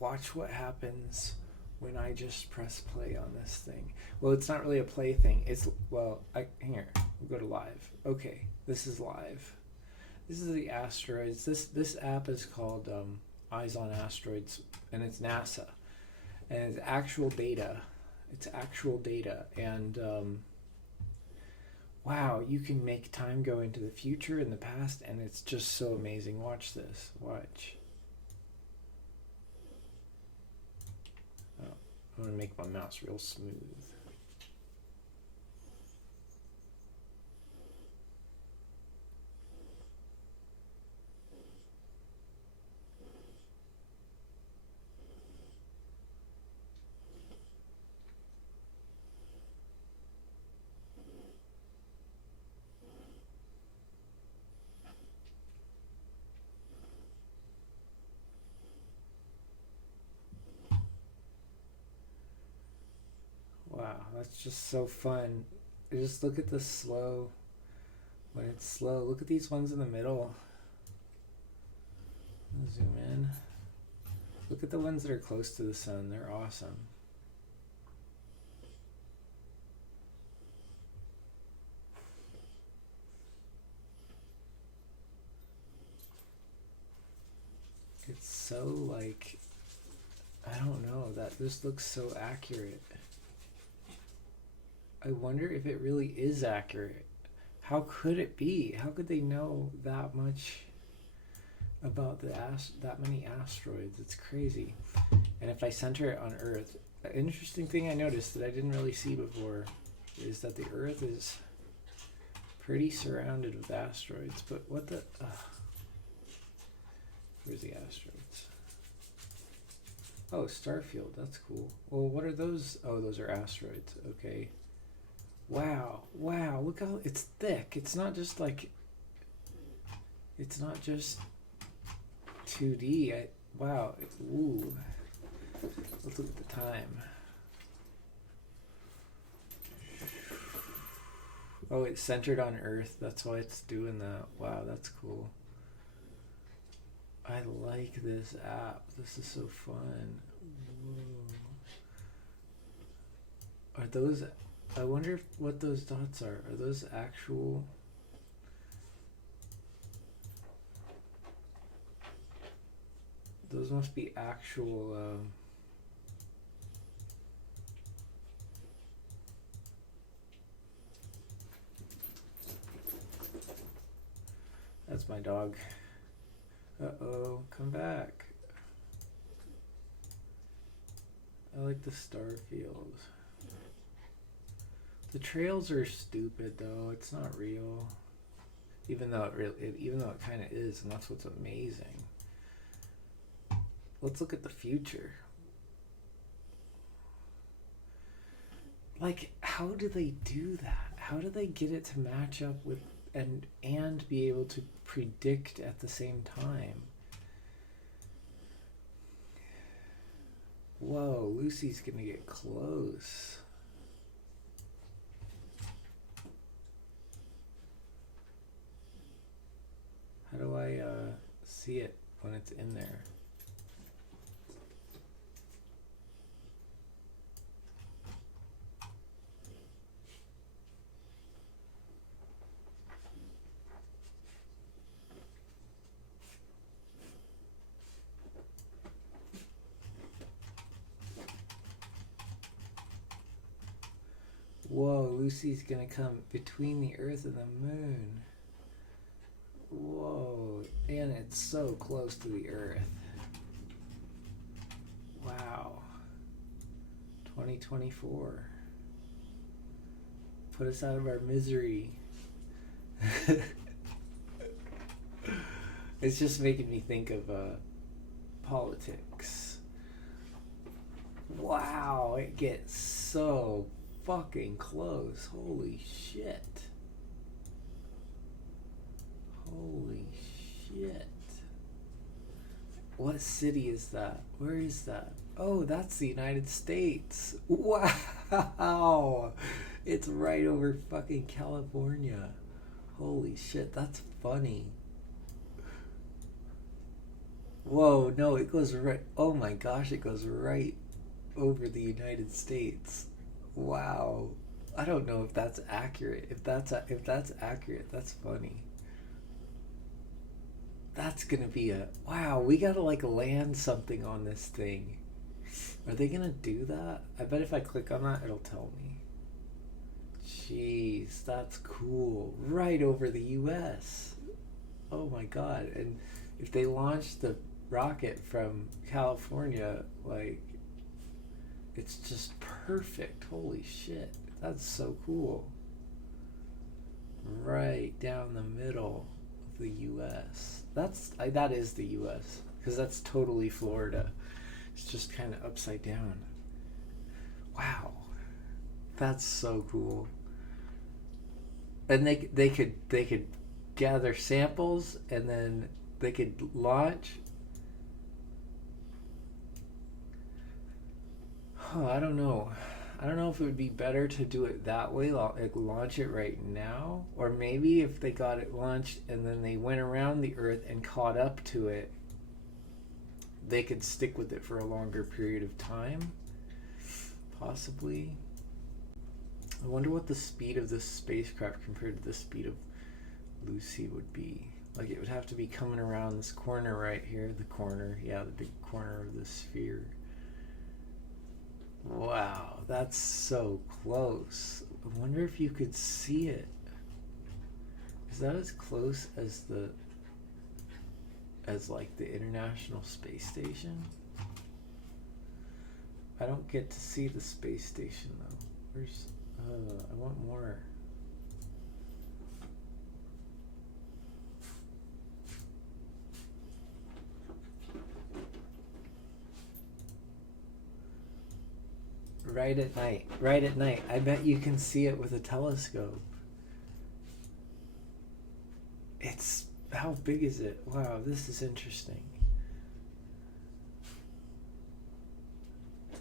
watch what happens when I just press play on this thing. Well, it's not really a play thing. It's, well, here, we'll go to live. Okay, this is live. This is the asteroids. This app is called Eyes on Asteroids, and it's NASA, and it's actual data. It's actual data, and wow, you can make time go into the future and the past, and it's just so amazing. Watch this. Watch. Oh, I'm gonna make my mouse real smooth. Wow, that's just so fun. Just look at the slow. When it's slow, look at these ones in the middle. Zoom in. Look at the ones that are close to the sun. They're awesome. It's so like, I don't know, that this looks so accurate. I wonder if it really is accurate. How could it be? How could they know that much about that many asteroids? It's crazy. And if I center it on Earth, an interesting thing I noticed that I didn't really see before is that the Earth is pretty surrounded with asteroids. But what the? Where's the asteroids? Oh, Starfield. That's cool. Well, what are those? Oh, those are asteroids. Okay. Wow, wow, look how it's thick. It's not just like, it's not just 2D. Wow, ooh. Let's look at the time. Oh, it's centered on Earth. That's why it's doing that. Wow, that's cool. I like this app. This is so fun. Whoa. Are those... I wonder what those dots are. Are those actual? Those must be actual. That's my dog. Uh-oh, come back. I like the star field. The trails are stupid though. It's not real, even though it kind of is, and that's what's amazing. Let's look at the future. Like, how do they do that? How do they get it to match up with and be able to predict at the same time? Whoa, Lucy's gonna get close. How do I see it when it's in there? Whoa, Lucy's gonna come between the Earth and the Moon. Whoa, and it's so close to the Earth. Wow. 2024. Put us out of our misery. It's just making me think of politics. Wow, it gets so fucking close. Holy shit. Holy shit. What city is that? Where is that? Oh, that's the United States. Wow. It's right over fucking California. Holy shit, that's funny. Whoa, no, it goes right. Oh my gosh, it goes right over the United States. Wow. I don't know if that's accurate. If that's accurate, that's funny. That's gonna be a wow. We gotta like land something on this thing. Are they gonna do that? I bet if I click on that, it'll tell me. Jeez, that's cool. Right over the U.S. Oh my god. And if they launch the rocket from California, like, it's just perfect. Holy shit. That's so cool. Right down the middle of the U.S. That is the U.S. because that's totally Florida. It's just kind of upside down. Wow, that's so cool. And they could gather samples and then they could launch. Oh, I don't know. I don't know if it would be better to do it that way, like launch it right now, or maybe if they got it launched and then they went around the Earth and caught up to it, they could stick with it for a longer period of time. Possibly. I wonder what the speed of this spacecraft compared to the speed of Lucy would be. Like, it would have to be coming around this corner right here. The corner, yeah, the big corner of the sphere. Wow, that's so close. I wonder if you could see it. Is that as close as like the International Space Station? I don't get to see the space station though. Where's I want more. Right at night. Right at night. I bet you can see it with a telescope. It's how big is it? Wow, this is interesting.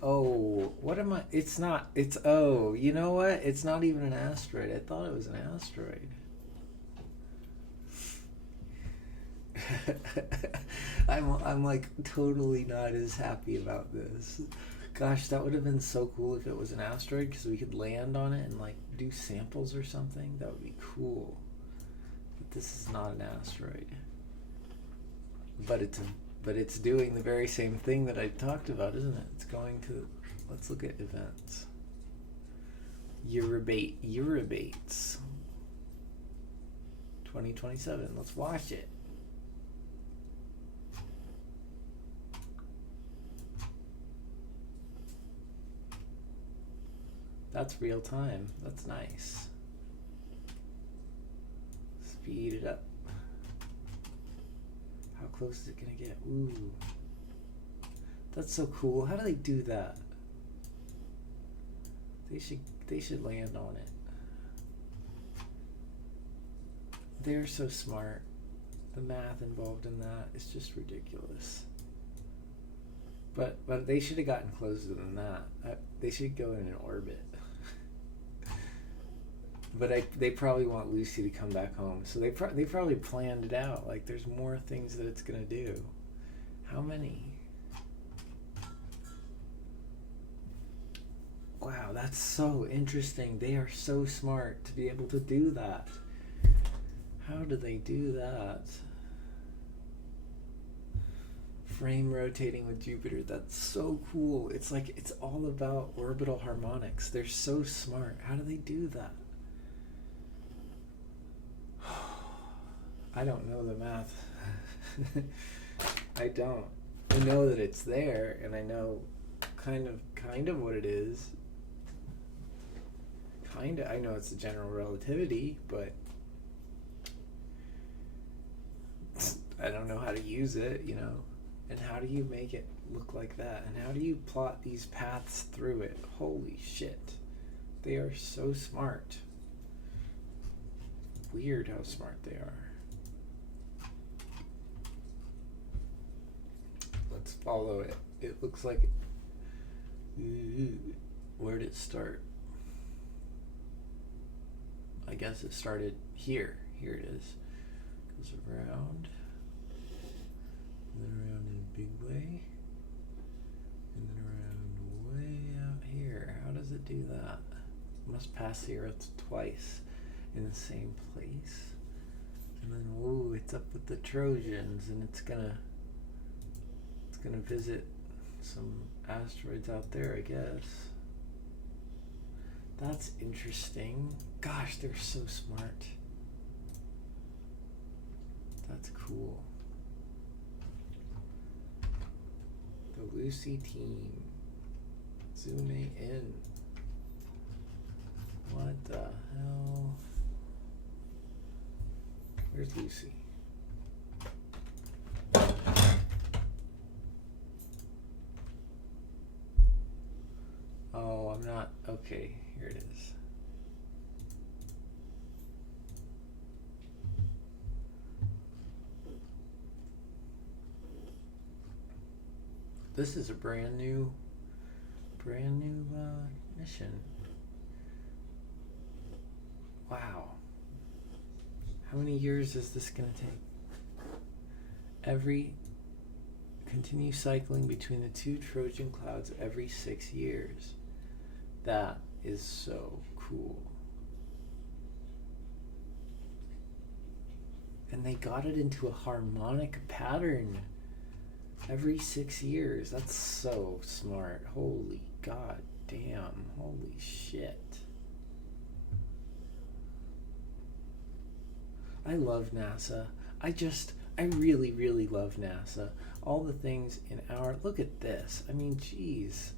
Oh, what am I? It's not. It's oh, you know what? It's not even an asteroid. I thought it was an asteroid. I'm like totally not as happy about this. Gosh, that would have been so cool if it was an asteroid because we could land on it and like do samples or something. That would be cool. But this is not an asteroid. But it's doing the very same thing that I talked about, isn't it? It's going to. Let's look at events. Eurybates 2027. Let's watch it. That's real time. That's nice. Speed it up. How close is it gonna get? Ooh. That's so cool. How do they do that? They should land on it. They're so smart. The math involved in that is just ridiculous. But they should have gotten closer than that. They should go in an orbit. But they probably want Lucy to come back home, so they probably planned it out. Like, there's more things that it's gonna do. How many? Wow, that's so interesting. They are so smart to be able to do that. How do they do that? Frame rotating with Jupiter. That's so cool. It's like it's all about orbital harmonics. They're so smart. How do they do that? I don't know the math. I don't. I know that it's there, and I know kind of what it is. I know it's the general relativity, but I don't know how to use it, you know. And how do you make it look like that? And how do you plot these paths through it? Holy shit. They are so smart. Weird how smart they are. Let's follow it. It looks like... Where'd it start? I guess it started here. Here it is. Goes around. And then around do that? Must pass the Earth twice in the same place. And then, ooh, it's up with the Trojans, and it's gonna visit some asteroids out there, I guess. That's interesting. Gosh, they're so smart. That's cool. The Lucy team. Zooming in. What the hell? Where's Lucy? Oh, I'm not. Okay, here it is. This is a brand new mission. Wow. How many years is this going to take? Continue cycling between the two Trojan clouds every 6 years. That is so cool. And they got it into a harmonic pattern every 6 years. That's so smart. Holy god damn. Holy shit. I love NASA. I really, really love NASA. All the things in our... Look at this. I mean, geez.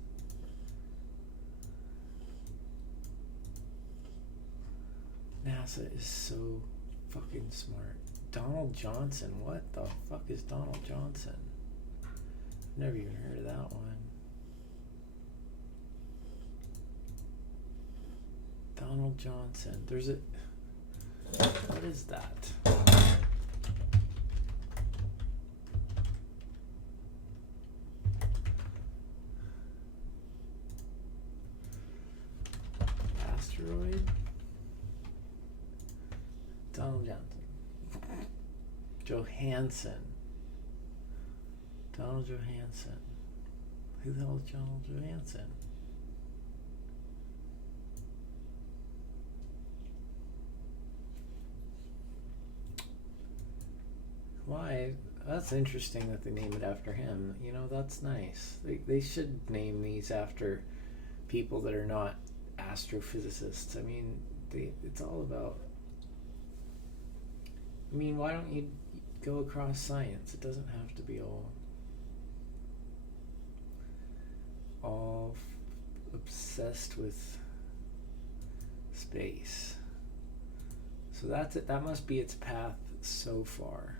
NASA is so fucking smart. Donald Johnson. What the fuck is Donald Johnson? Never even heard of that one. Donald Johnson. There's a... What is that? Asteroid? Donald Johnson. Johansson. Donald Johansson. Who the hell is Donald Johansson? Why? That's interesting that they name it after him. You know, that's nice. They should name these after people that are not astrophysicists. I mean, it's all about... I mean, why don't you go across science? It doesn't have to be all obsessed with space. So that's it. That must be its path so far.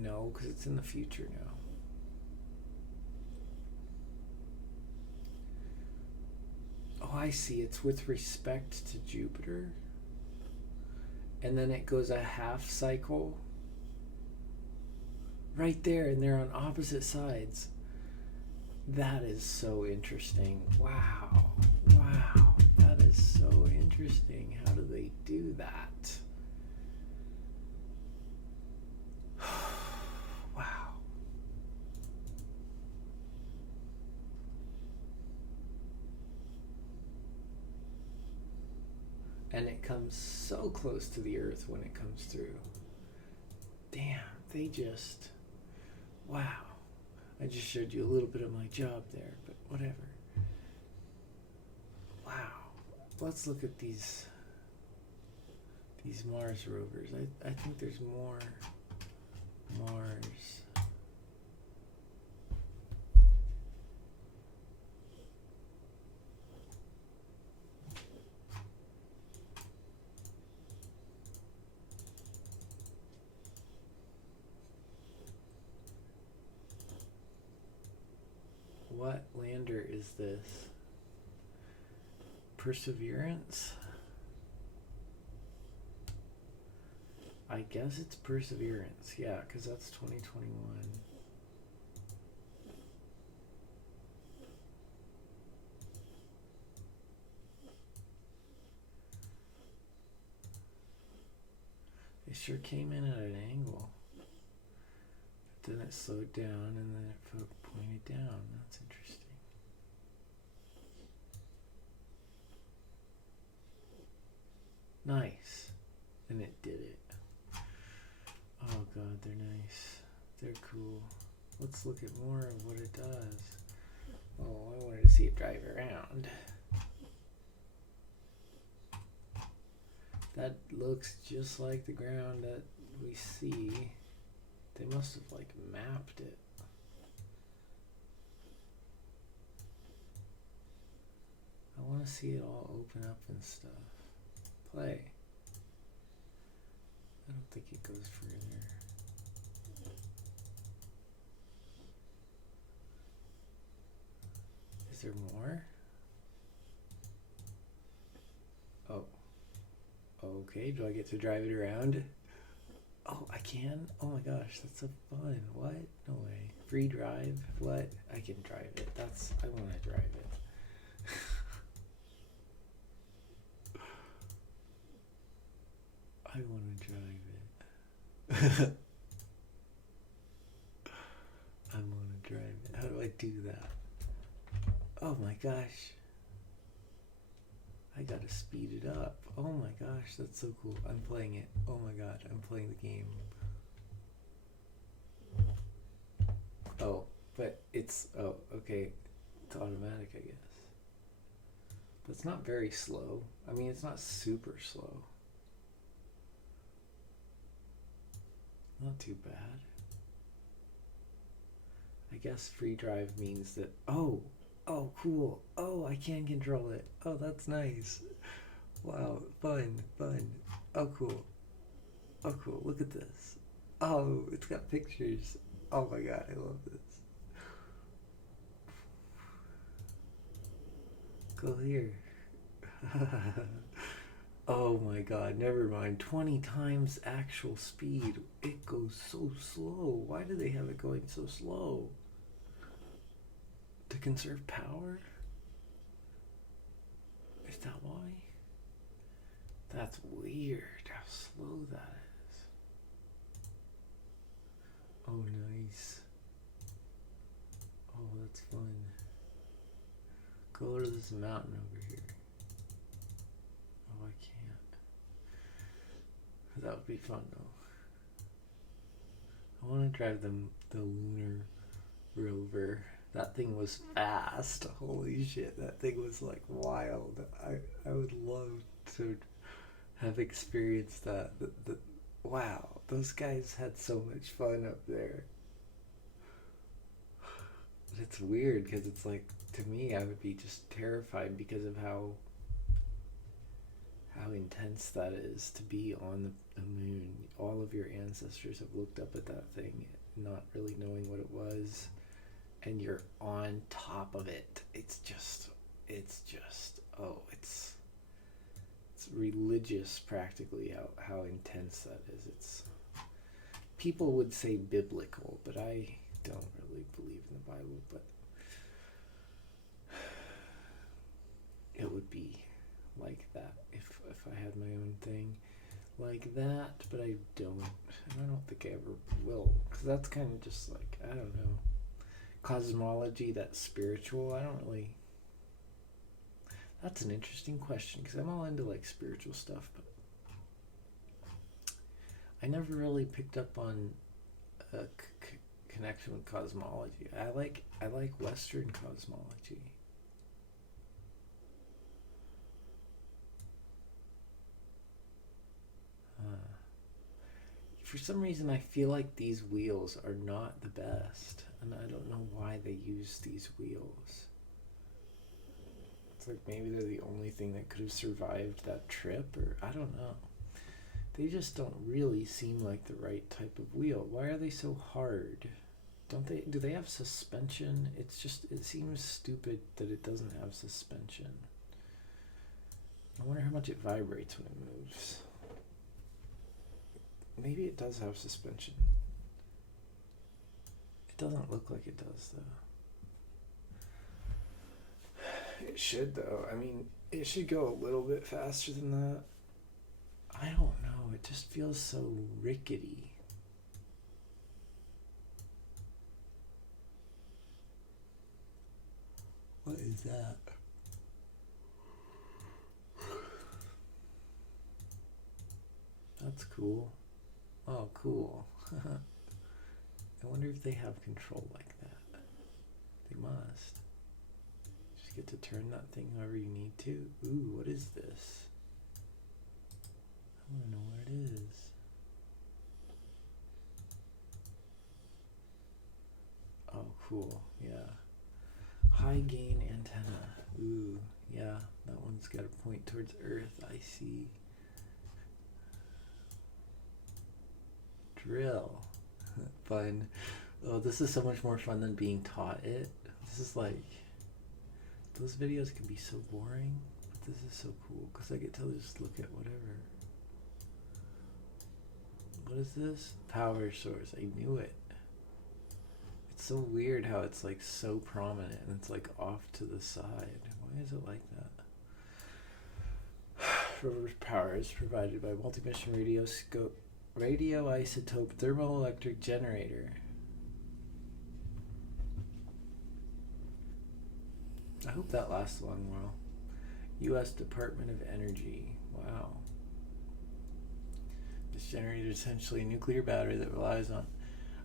No, because it's in the future now. Oh, I see. It's with respect to Jupiter. And then it goes a half cycle. Right there, and they're on opposite sides. That is so interesting. Wow. Wow. That is so interesting. How do they do that? Wow. And it comes so close to the Earth when it comes through. Damn, they just... Wow. I just showed you a little bit of my job there, but whatever. Wow. Let's look at these Mars rovers. I think there's more Mars. What lander is this? Perseverance? I guess it's Perseverance, yeah, because that's 2021. It sure came in at an angle. Then it slowed down and then it pointed down. That's interesting. Nice. And it did it. Oh god, they're nice. They're cool. Let's look at more of what it does. Oh, I wanted to see it drive around. That looks just like the ground that we see. They must have like mapped it. I want to see it all open up and stuff. Play. I don't think it goes further. Is there more? Oh. Okay, do I get to drive it around? Oh, I can? Oh my gosh, that's so fun. What? No way. Free drive? What? I can drive it. I want to drive it. I want to drive it. I want to drive it. How do I do that? Oh my gosh. I gotta speed it up. Oh my gosh, that's so cool. I'm playing it. Oh my god, I'm playing the game. Oh, but oh, okay. It's automatic, I guess. But it's not very slow. I mean, it's not super slow. Not too bad. I guess free drive means that, oh, cool. Oh, I can control it. Oh, that's nice. Wow, fun. Oh, cool. Look at this. Oh, it's got pictures. Oh my god, I love this. Go here. Oh my god, never mind. 20 times actual speed. It goes so slow. Why do they have it going so slow? To conserve power? Is that why? That's weird how slow that is. Oh, nice. Oh, that's fun. Go to this mountain over here. Oh, I can't. That would be fun though. I want to drive the lunar rover. That thing was fast. Holy shit, that thing was like wild. I would love to have experienced that. Wow, those guys had so much fun up there. But it's weird because it's like, to me, I would be just terrified because of how intense that is to be on the moon. All of your ancestors have looked up at that thing, not really knowing what it was, and you're on top of it. It's religious practically how intense that is. It's, people would say biblical, but I don't really believe in the Bible, but it would be like that if I had my own thing like that, but I don't, and I don't think I ever will, because that's kind of just like, I don't know, cosmology, that's spiritual. I don't really, that's an interesting question, because I'm all into like spiritual stuff, but I never really picked up on a connection with cosmology. I like Western cosmology. For some reason, I feel like these wheels are not the best, and I don't know why they use these wheels. It's like maybe they're the only thing that could have survived that trip, or I don't know. They just don't really seem like the right type of wheel. Why are they so hard? Do they have suspension? It seems stupid that it doesn't have suspension. I wonder how much it vibrates when it moves. Maybe it does have suspension. It doesn't look like it does, though. It should, though. I mean, it should go a little bit faster than that. I don't know. It just feels so rickety. What is that? That's cool. Oh, cool. I wonder if they have control like that. They must. Just get to turn that thing however you need to. Ooh, what is this? I want to know what it is. Oh, cool. Yeah. High gain antenna. Ooh, yeah. That one's got to point towards Earth. I see. Drill. Fun. Oh, this is so much more fun than being taught it. This is like, those videos can be so boring, but this is so cool because I get to just look at whatever. What is this? Power source. I knew it. It's so weird how it's like so prominent and it's like off to the side. Why is it like that? Rover power is provided by multi-mission radioisotope thermoelectric generator. I hope that lasts a long while. U.S. Department of Energy. Wow. This generator is essentially a nuclear battery that relies on...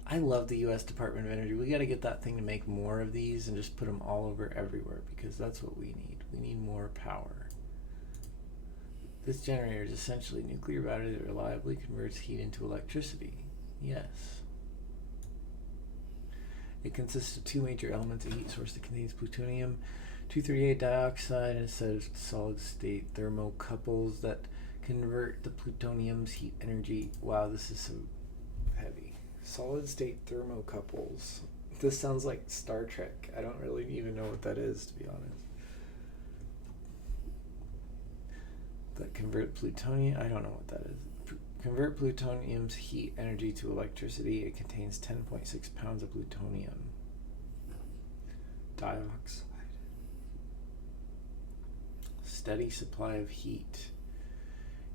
I love the U.S. Department of Energy. We got to get that thing to make more of these and just put them all over everywhere because that's what we need. We need more power. This generator is essentially a nuclear battery that reliably converts heat into electricity. Yes. It consists of two major elements: a heat source that contains plutonium-238 dioxide and a set of solid-state thermocouples that convert the plutonium's heat energy. Wow, this is so heavy. Solid-state thermocouples. This sounds like Star Trek. I don't really even know what that is, to be honest. That convert plutonium. I don't know what that is. Convert plutonium's heat energy to electricity. It contains 10.6 pounds of plutonium dioxide. Steady supply of heat.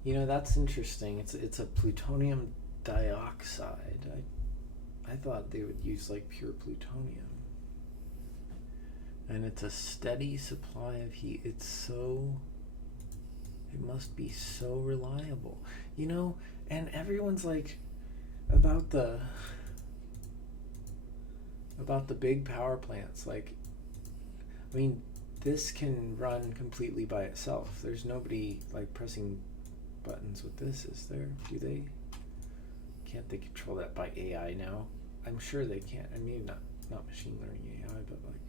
You know, that's interesting. It's a plutonium dioxide. I thought they would use like pure plutonium. And it's a steady supply of heat. It must be so reliable. You know, and everyone's like about the big power plants. Like, I mean, this can run completely by itself. There's nobody like pressing buttons with this, is there? Do they? Can't they control that by AI now? I'm sure they can. I mean, not machine learning AI, but like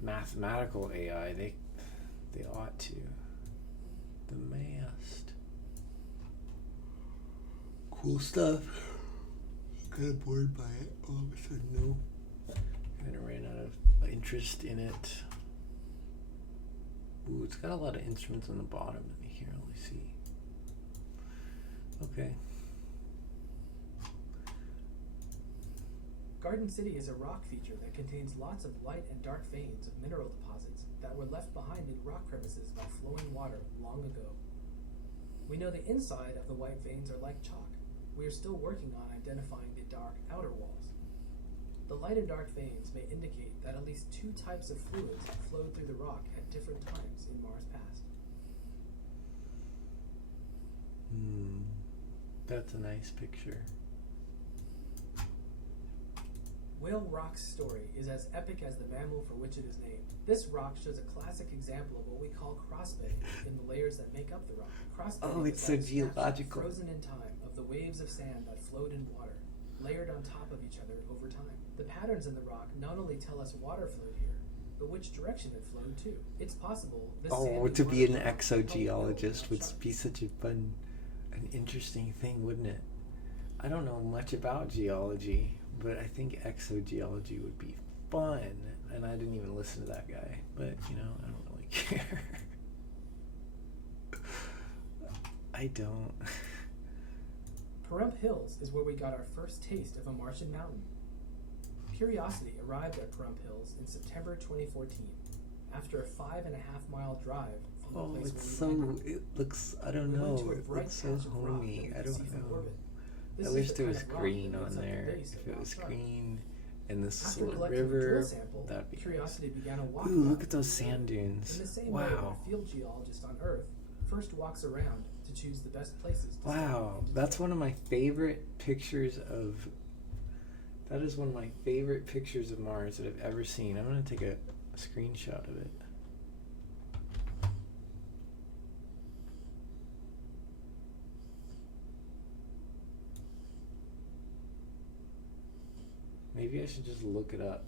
mathematical AI. They ought to. The mast. Cool stuff. Kind of bored by it all of a sudden, no. Kind of ran out of interest in it. Ooh, it's got a lot of instruments on the bottom that you can't really see. Okay. Garden City is a rock feature that contains lots of light and dark veins of mineral deposits that were left behind in rock crevices by flowing water long ago. We know the inside of the white veins are like chalk. We are still working on identifying the dark outer walls. The light and dark veins may indicate that at least two types of fluids flowed through the rock at different times in Mars' past. That's a nice picture. Whale Rock's story is as epic as the mammal for which it is named. This rock shows a classic example of what we call crossbedding in the layers that make up the rock. Crossbedding it's is so like a snapshot geological. frozen in time of the waves of sand that flowed in water, layered on top of each other over time. The patterns in the rock not only tell us water flowed here, but which direction it flowed to. It's possible this To be an exogeologist would be such a fun, an interesting thing, wouldn't it? I don't know much about geology, but I think exogeology would be fun. And I didn't even listen to that guy, but you know, I don't really care. I don't. Pahrump Hills is where we got our first taste of a Martian mountain. Curiosity arrived at Pahrump Hills in September 2014, after a 5.5-mile drive from the place where we landed. It looks, I don't know, it looks so homey. I don't know. I wish there was green on there. If it was green and this little river, that'd be Curiosity began a walk. Ooh, look at those sand dunes. In the same way Wow. a field geologist on Earth first walks around to to choose the best places to Wow, study in that's detail. one of my favorite pictures of. That is one of my favorite pictures of Mars that I've ever seen. I'm gonna take a screenshot of it. Maybe I should just look it up.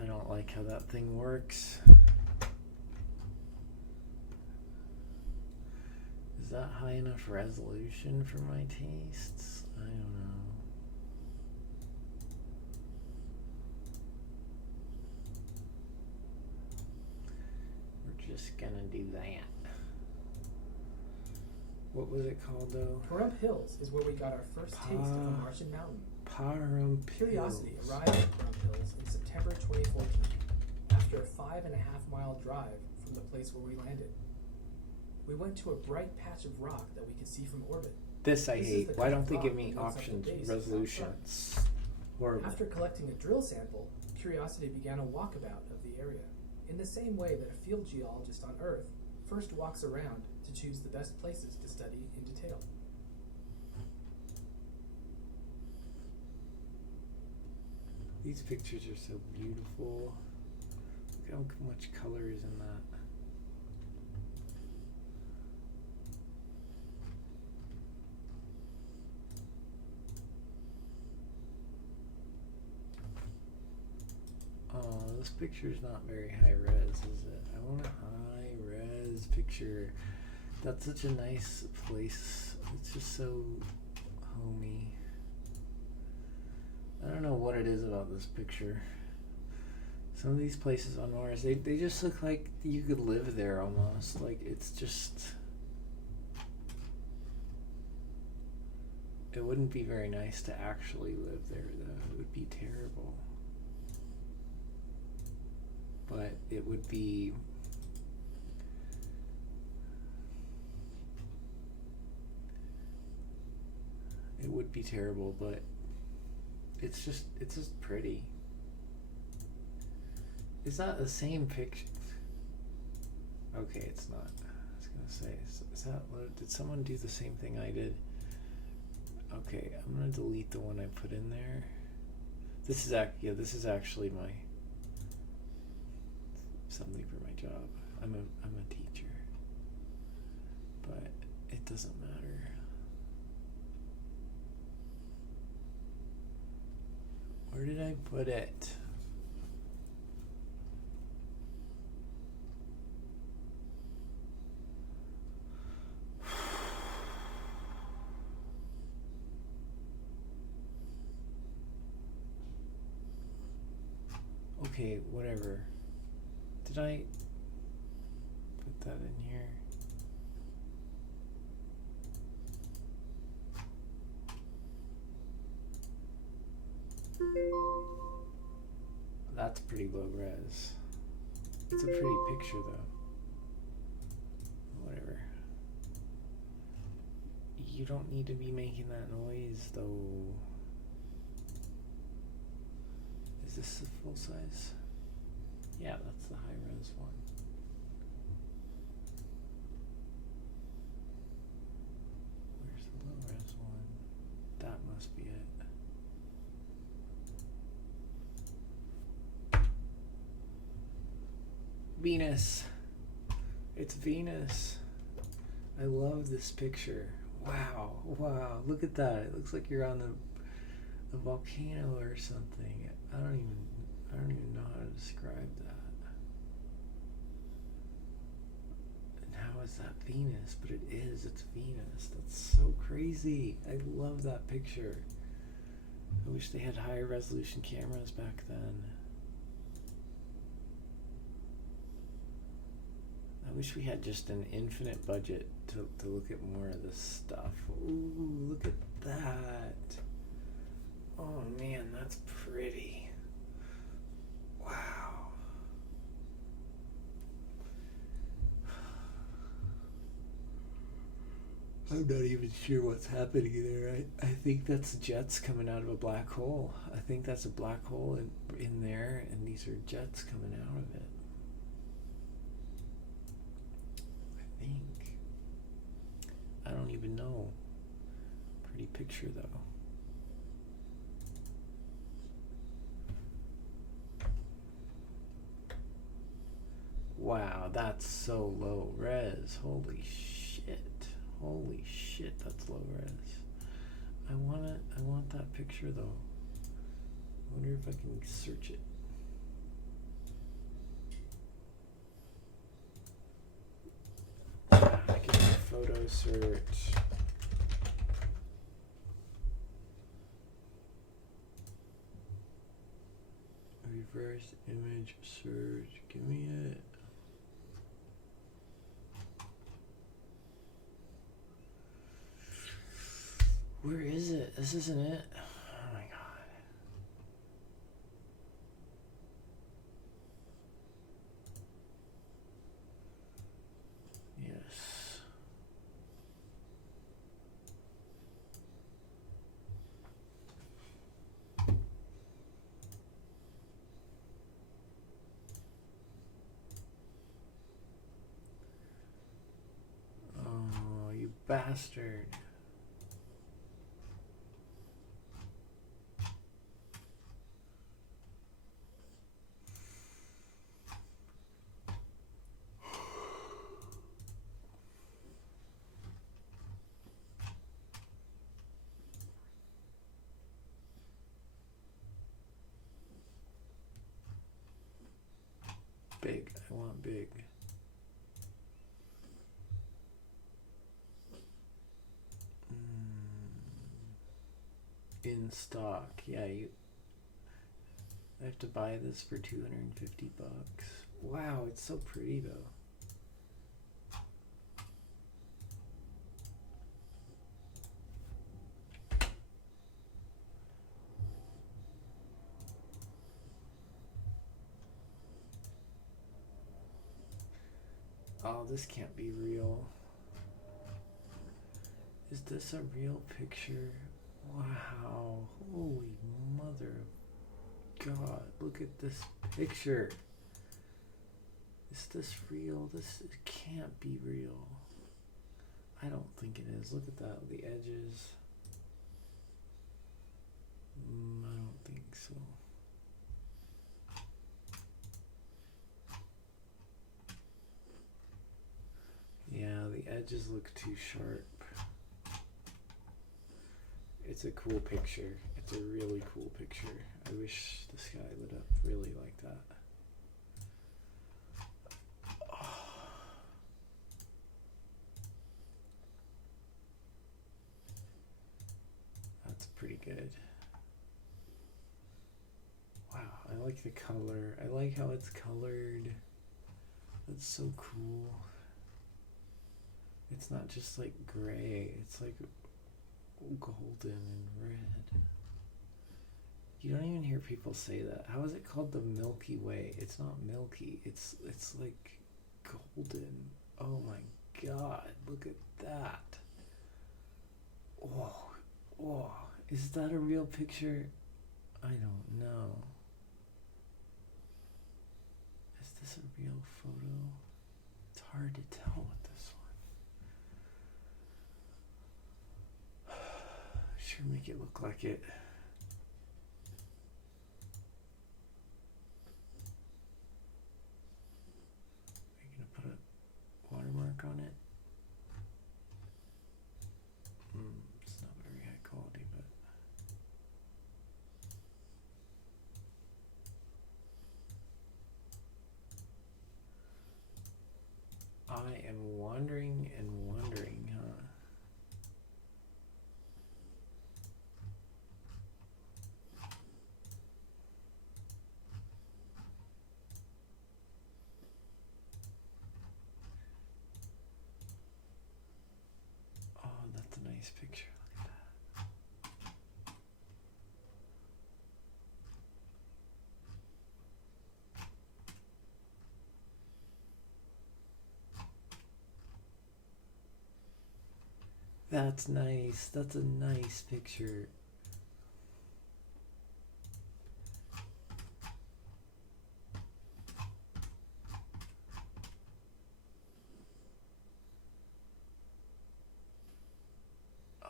I don't like how that thing works. Is that high enough resolution for my tastes? I don't know. We're just gonna do that. What was it called though? Pahrump Hills is where we got our first taste of a Martian mountain. Pahrump Curiosity Hills. arrived at Pahrump Hills in September 2014 after a 5.5-mile drive from the place where we landed. We went to a bright patch of rock that we could see from orbit. This I This is hate. the Why kind don't of they rock give me that makes up the options, base of resolutions? Horrible. After collecting a drill sample, Curiosity began a walkabout of the area, in the same way that a field geologist on Earth first walks around to choose the best places to study in detail. These pictures are so beautiful. Look how much color is in that. Oh, this picture's not very high res, is it? I want a high res picture. That's such a nice place. It's just so homey. I don't know what it is about this picture. Some of these places on Mars, they just look like you could live there almost. Like it's just... It wouldn't be very nice to actually live there though. It would be terrible. But it would be... It would be terrible, but it's just pretty. Is that the same picture? Okay, it's not. I was gonna say, is that what, did someone do the same thing I did? Okay, I'm gonna delete the one I put in there. This is actually my something for my job. I'm a teacher, but it doesn't matter. Where did I put it? Okay, whatever. Did I put that in here? That's pretty low res. It's a pretty picture though. Whatever. You don't need to be making that noise though. Is this the full size? Yeah, that's the high res one. Where's the low res one? That must be it. Venus. It's Venus. I love this picture. Wow, wow, look at that. It looks like you're on the volcano or something. I don't even know how to describe that. And how is that Venus? But it is, it's Venus. That's so crazy. I love that picture. I wish they had higher resolution cameras back then. I wish we had just an infinite budget to look at more of this stuff. Ooh, look at that. Oh man, that's pretty. Wow. I'm not even sure what's happening there. I think that's jets coming out of a black hole. I think that's a black hole in there, and these are jets coming out of it. I think. I don't even know. Pretty picture, though. Wow, that's so low res. Holy shit. Holy shit, that's low res. I want that picture though. I wonder if I can search it. I can photo search. Reverse image search. Give me it. Where is it? This isn't it. Oh my god. Yes. Oh, you bastard. Big. I want big. In stock. Yeah, I have to buy this for $250. Wow, it's so pretty though. Oh, this can't be real. Is this a real picture? Wow. Holy mother of God. Look at this picture. Is this real? This can't be real. I don't think it is. Look at that. The edges. I don't think so. Yeah, the edges look too sharp. It's a cool picture. It's a really cool picture. I wish the sky lit up really like that. Oh. That's pretty good. Wow, I like the color. I like how it's colored. That's so cool. It's not just like gray. It's like golden and red. You don't even hear people say that. How is it called the Milky Way? It's not milky. It's like golden. Oh my god, look at that. Whoa. Whoa. Is that a real picture? I don't know. Is this a real photo? It's hard to tell with this one. Sure make it look like it. Are you gonna put a watermark on it? It's not very high quality, but I am wondering and wondering, huh? Oh, that's a nice picture. Look at that. That's nice. That's a nice picture.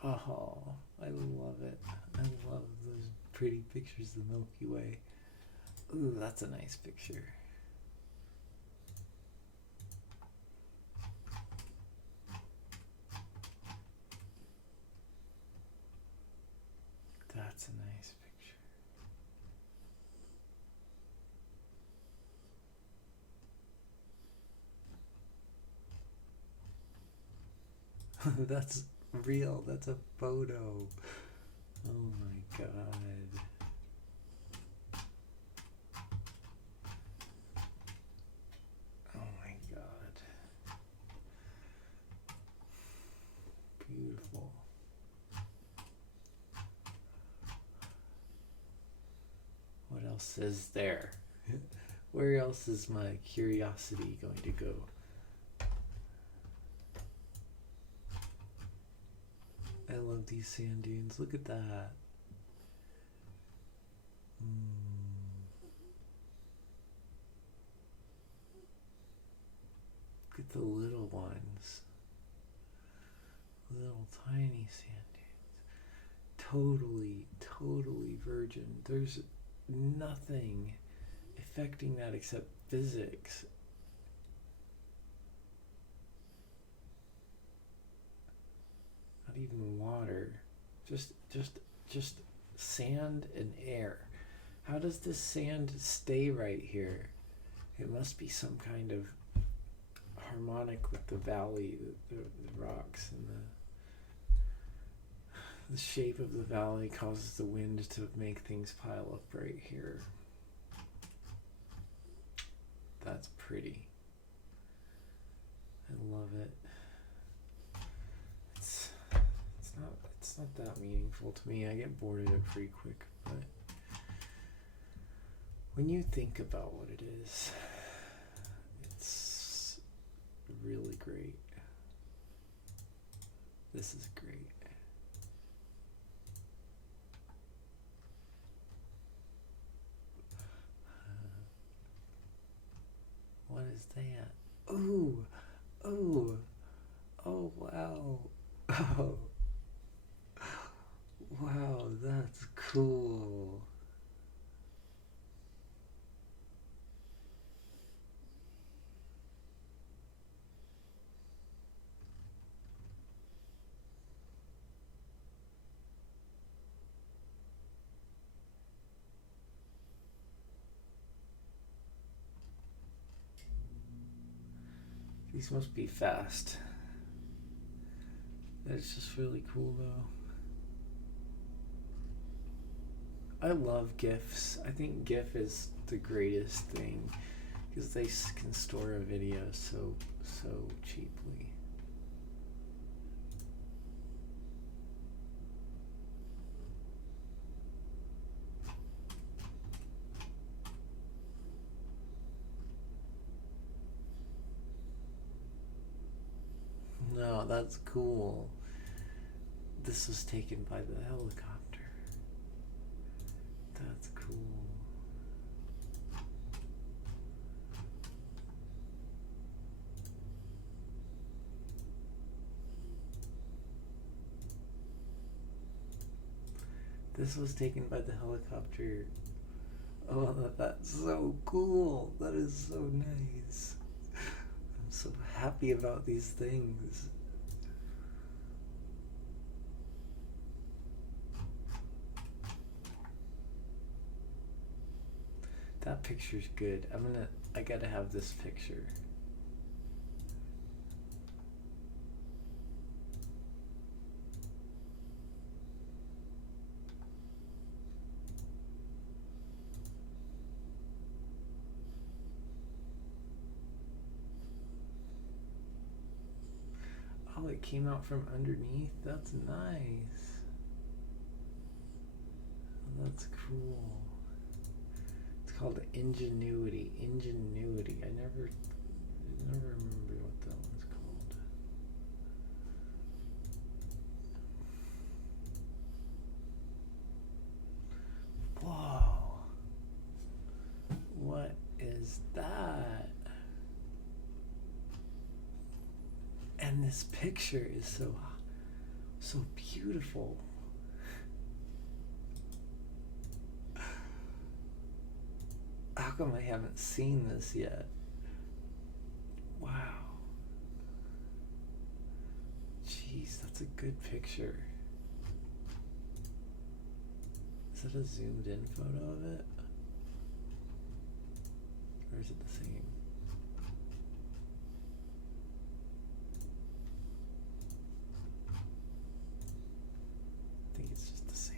Oh, I love it. I love those pretty pictures of the Milky Way. Ooh, that's a nice picture. That's a nice picture. That's real. That's a photo. Oh my god. Oh my god. Beautiful. What else is there? Where else is my curiosity going to go? I love these sand dunes. Look at that. Look at the little ones. Little tiny sand dunes. Totally virgin. There's nothing affecting that except physics. Not even water. Just sand and air. How does this sand stay right here? It must be some kind of harmonic with the valley, the rocks, and the shape of the valley causes the wind to make things pile up right here. That's pretty. I love it. It's not that meaningful to me. I get bored of it pretty quick, but when you think about what it is, it's really great. This is great. What is that? Ooh, oh, oh, wow. Oh, wow, that's cool. These must be fast. That's just really cool though. I love GIFs. I think GIF is the greatest thing because they can store a video so cheaply. No, that's cool. This was taken by the helicopter. That's cool. This was taken by the helicopter. Oh, that's so cool. That is so nice. I'm so happy about these things. That picture's good. I gotta have this picture. Oh, it came out from underneath? That's nice. Oh, that's cool. It's called Ingenuity. Ingenuity. I never remember what that one's called. And this picture is so beautiful. How come I haven't seen this yet? Wow. Jeez, that's a good picture. Is that a zoomed in photo of it? Or is it the same? I think it's just the same.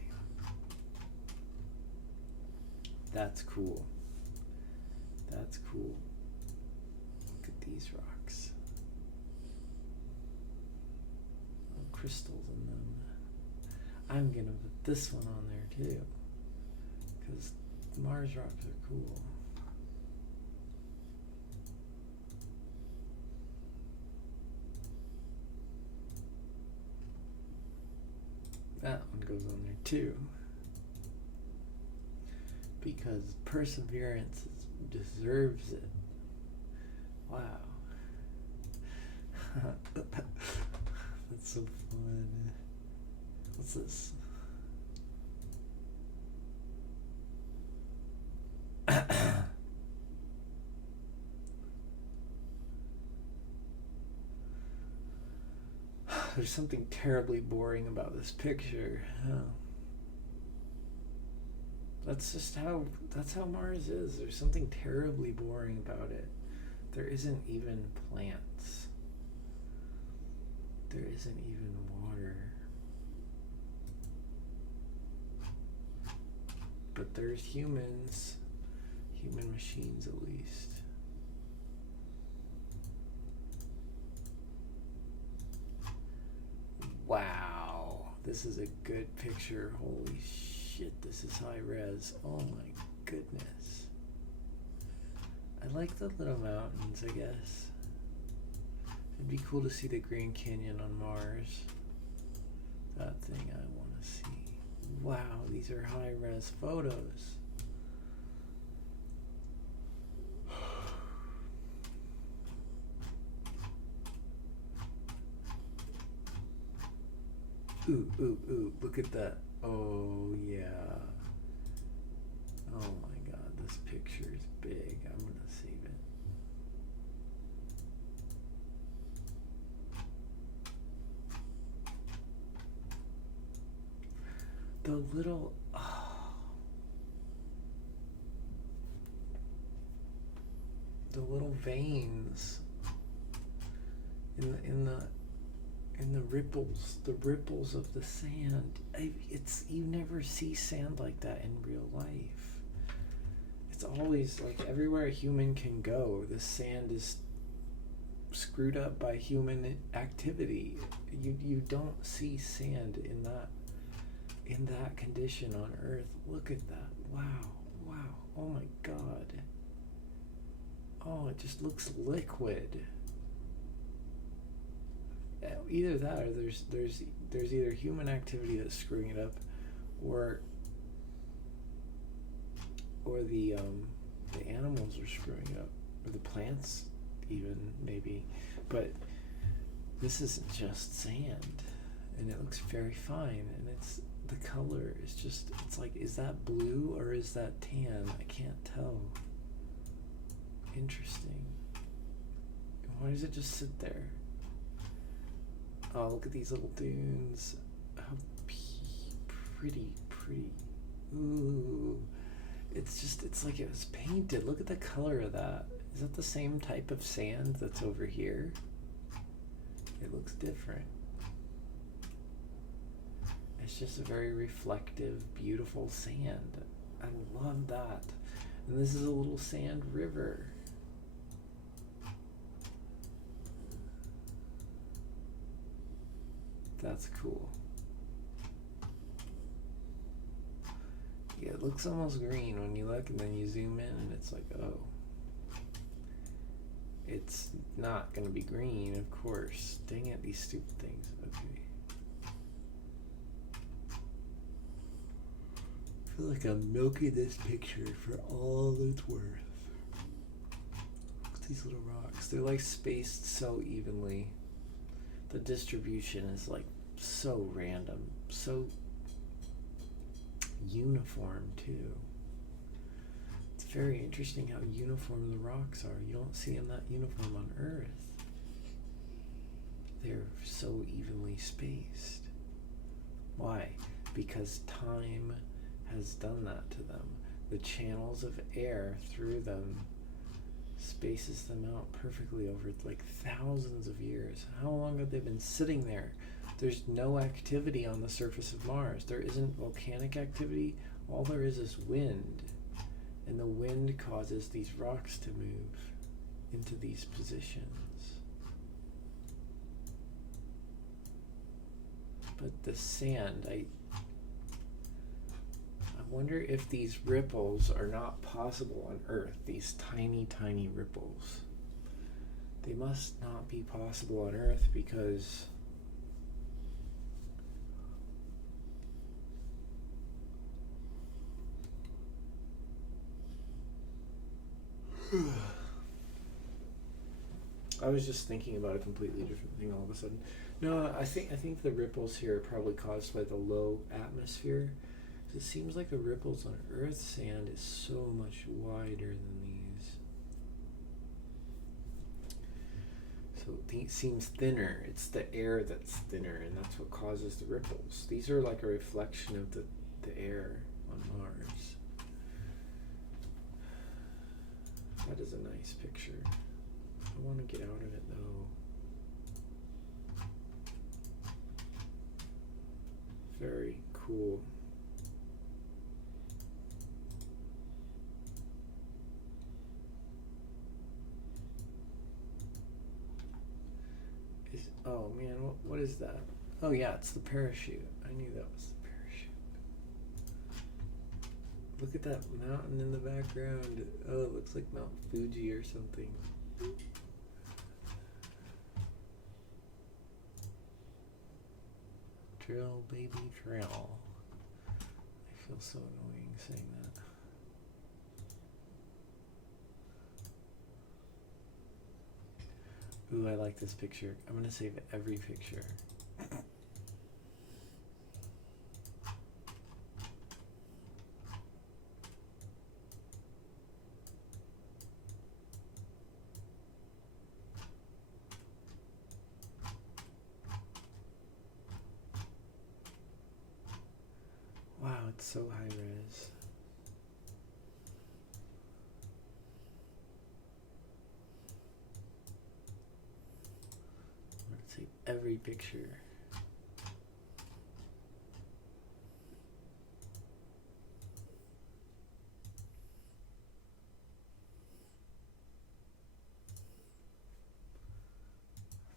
That's cool. That's cool. Look at these rocks. Little crystals in them. I'm gonna put this one on there too, because Mars rocks are cool. That one goes on there too, because perseverance deserves it. Wow. That's so fun. What's this? There's something terribly boring about this picture. That's how Mars is. There's something terribly boring about it. There isn't even plants. There isn't even water. But there's humans. Human machines, at least. Wow. This is a good picture. Holy shit, this is high res. Oh my goodness. I like the little mountains, I guess. It'd be cool to see the Grand Canyon on Mars. That thing I want to see. Wow, these are high res photos. Ooh, look at that. Oh, yeah. Oh my god, this picture is big. I'm gonna save it. The little... the little veins in the ripples of the sand. You never see sand like that in real life. It's always like everywhere a human can go, the sand is screwed up by human activity. You don't see sand in that condition on Earth. Look at that. Wow. Oh my god. Oh, it just looks liquid. Either that, or there's either human activity that's screwing it up, or the animals are screwing it up, or the plants even, maybe. But this isn't just sand, and it looks very fine, and the color is just, it's like, is that blue or is that tan? I can't tell. Interesting. Why does it just sit there? Oh, look at these little dunes. How pretty. Ooh. It's like it was painted. Look at the color of that. Is that the same type of sand that's over here? It looks different. It's just a very reflective, beautiful sand. I love that. And this is a little sand river. That's cool. Yeah, it looks almost green when you look, and then you zoom in and it's like, oh. It's not gonna be green, of course. Dang it, these stupid things. Okay. I feel like I'm milking this picture for all it's worth. Look at these little rocks. They're like spaced so evenly. The distribution is like so random, so uniform too. It's very interesting how uniform the rocks are. You don't see them that uniform on Earth. They're so evenly spaced. Why? Because time has done that to them. The channels of air through them spaces them out perfectly over like thousands of years. How long have they been sitting there? There's no activity on the surface of Mars. There isn't volcanic activity. All there is wind. And the wind causes these rocks to move into these positions. But the sand, I wonder if these ripples are not possible on Earth, these tiny, tiny ripples. They must not be possible on Earth because I was just thinking about a completely different thing all of a sudden. No, I think the ripples here are probably caused by the low atmosphere. It seems like the ripples on Earth's sand is so much wider than these. So it seems thinner. It's the air that's thinner, and that's what causes the ripples. These are like a reflection of the air on Mars. That is a nice picture. I want to get out of it though. Very cool. Oh man, what is that? Oh yeah, it's the parachute. I knew that was the parachute. Look at that mountain in the background. Oh, it looks like Mount Fuji or something. Drill, baby, drill. I feel so annoying saying that. Ooh, I like this picture. I'm gonna save every picture. Wow, it's so high res. I'm gonna save every picture.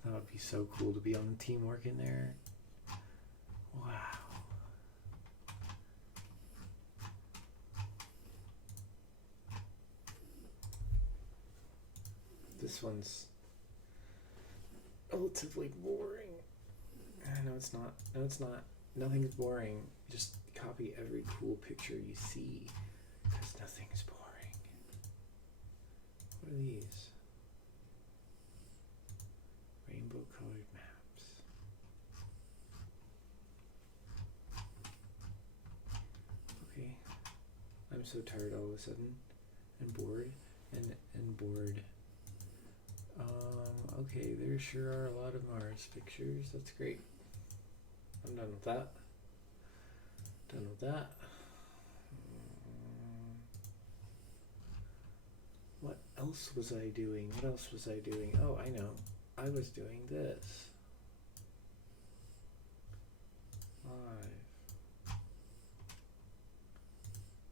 That would be so cool to be on the team working there. Wow. This one's relatively boring. No, it's not. No, it's not. Nothing's boring. Just copy every cool picture you see, because nothing's boring. What are these? Rainbow colored maps. Okay. I'm so tired all of a sudden. And bored. And bored. Okay, there sure are a lot of Mars pictures. That's great. I'm done with that. Done with that. What else was I doing? What else was I doing? Oh, I know. I was doing this. Live.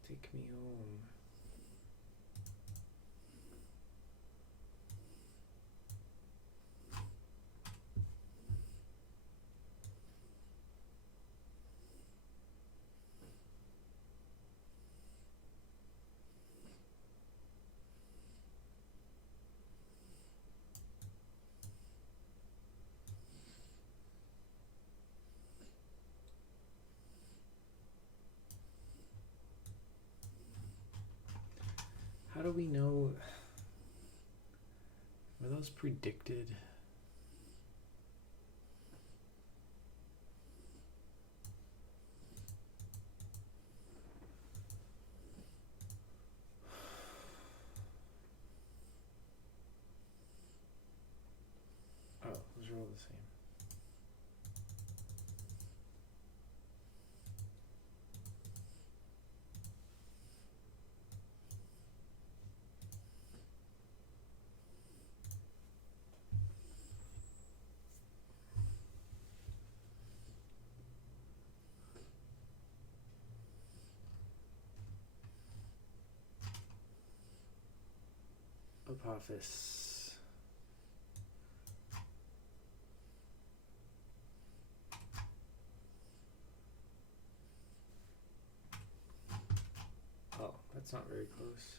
Take me home. How do we know? Were those predicted? the same. Apophis. Oh, that's not very close.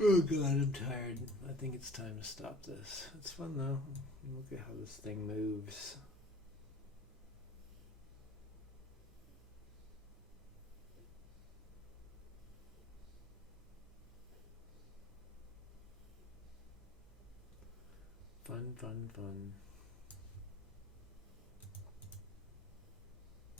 Oh god, I'm tired. I think it's time to stop this. It's fun though. Look at how this thing moves. Fun, fun, fun.